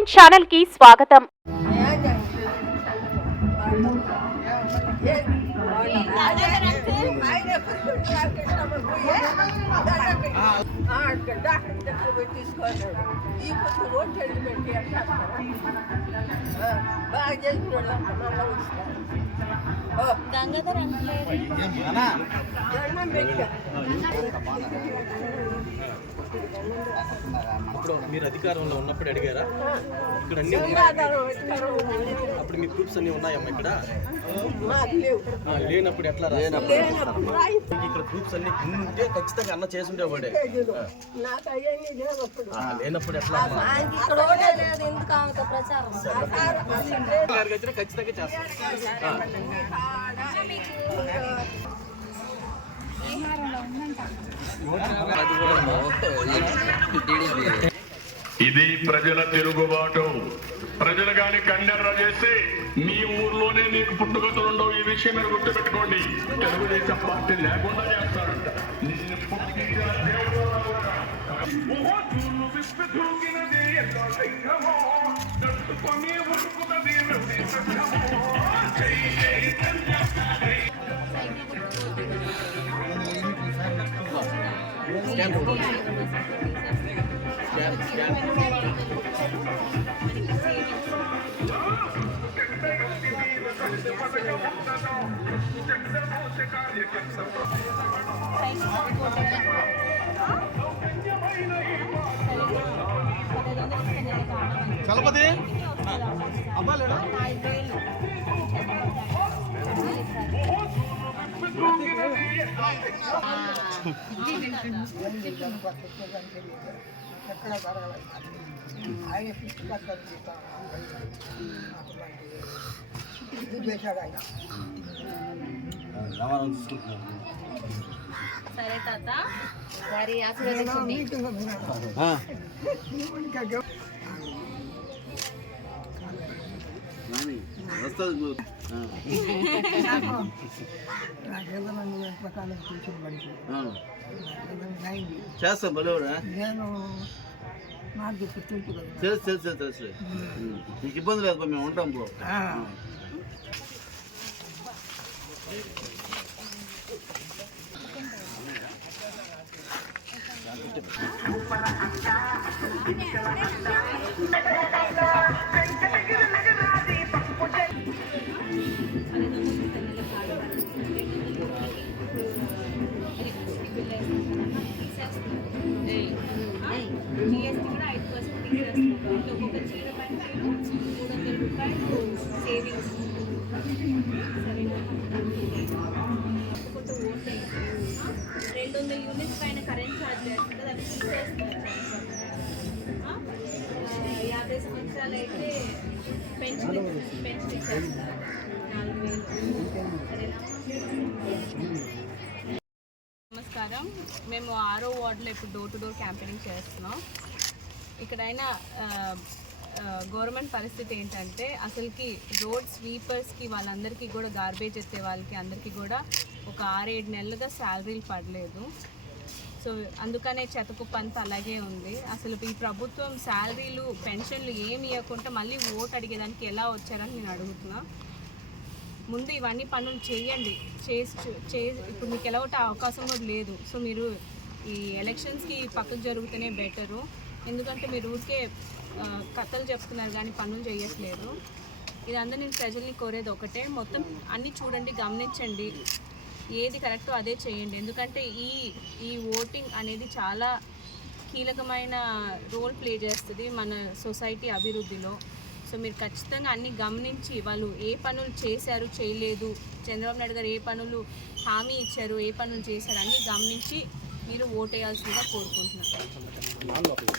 ANN channel కి స్వాగతం. అప్పుడు మీరు అధికారంలో ఉన్నప్పుడు అడిగారా? ఇక్కడ అన్ని అప్పుడు మీ ప్రూఫ్స్ అన్ని ఉన్నాయమ్మా? ఇక్కడ లేనప్పుడు ఎట్లా ఇక్కడ ప్రూఫ్స్ అన్ని ఉంటే ఖచ్చితంగా అన్న చేసి ఉండేవాడే. లేనప్పుడు ఎట్లా ఖచ్చితంగా చేస్తాం. ఇది ప్రజల తిరుగుబాటు. ప్రజలు కానీ కన్నెర్ర చేసి మీ ఊర్లోనే నీకు పుట్టుకతులు ఉండవు. ఈ విషయం మీరు గుర్తుపెట్టుకోండి. తెలుగుదేశం పార్టీ లేకుండా చేస్తారంట. చలపతి అబ్బాలేడా? సరే తాత గారి ఆశీర్వదించండి. చేస్తాం బలేవాడా? తెలుసు తెలుసు తెలుసు. నీకు ఇబ్బంది లేదు, మేము ఉంటాం బ్రో. యూనిట్స్ పైన కరెంట్ ఛార్జ్ చేస్తుంది, అది తీసేస్తారు. 50 సంవత్సరాలు అయితే పెన్షన్ ఇచ్చేస్తారు 4,000. నమస్కారం. మేము 6వ వార్డులో ఇప్పుడు డోర్ టు డోర్ క్యాంపెయినింగ్ చేస్తున్నాం. ఇక్కడైనా గవర్నమెంట్ పరిస్థితి ఏంటంటే అసలుకి రోడ్ స్వీపర్స్కి వాళ్ళందరికీ కూడా గార్బేజ్ ఎత్తే వాళ్ళకి అందరికీ కూడా ఒక 6-7 నెలలుగా శాలరీలు పడలేదు. సో అందుకనే చెత్తకుప్ప అంతా అలాగే ఉంది. అసలు ఈ ప్రభుత్వం శాలరీలు పెన్షన్లు ఏమి ఇవ్వకుండా మళ్ళీ ఓటు అడిగేదానికి ఎలా వచ్చారని నేను అడుగుతున్నా. ముందు ఇవన్నీ పనులు చేయండి. ఇప్పుడు మీకు ఎలా ఒకటి అవకాశం కూడా లేదు. సో మీరు ఈ ఎలక్షన్స్కి పక్కకు జరుగుతూనే బెటరు. ఎందుకంటే మీరు ఊరికే కథలు చెప్తున్నారు కానీ పనులు చేయట్లేదు. ఇదంతా నేను ప్రజల్ని కోరేది ఒకటే, మొత్తం అన్నీ చూడండి, గమనించండి, ఏది కరెక్టో అదే చేయండి. ఎందుకంటే ఈ ఓటింగ్ అనేది చాలా కీలకమైన రోల్ ప్లే చేస్తుంది మన సొసైటీ అభివృద్ధిలో. సో మీరు ఖచ్చితంగా అన్నీ గమనించి వాళ్ళు ఏ పనులు చేశారు చేయలేదు, చంద్రబాబు నాయుడు గారు ఏ పనులు హామీ ఇచ్చారు ఏ పనులు చేశారు అన్నీ గమనించి మీరు ఓటేయాల్సిందిగా కోరుకుంటున్నాను.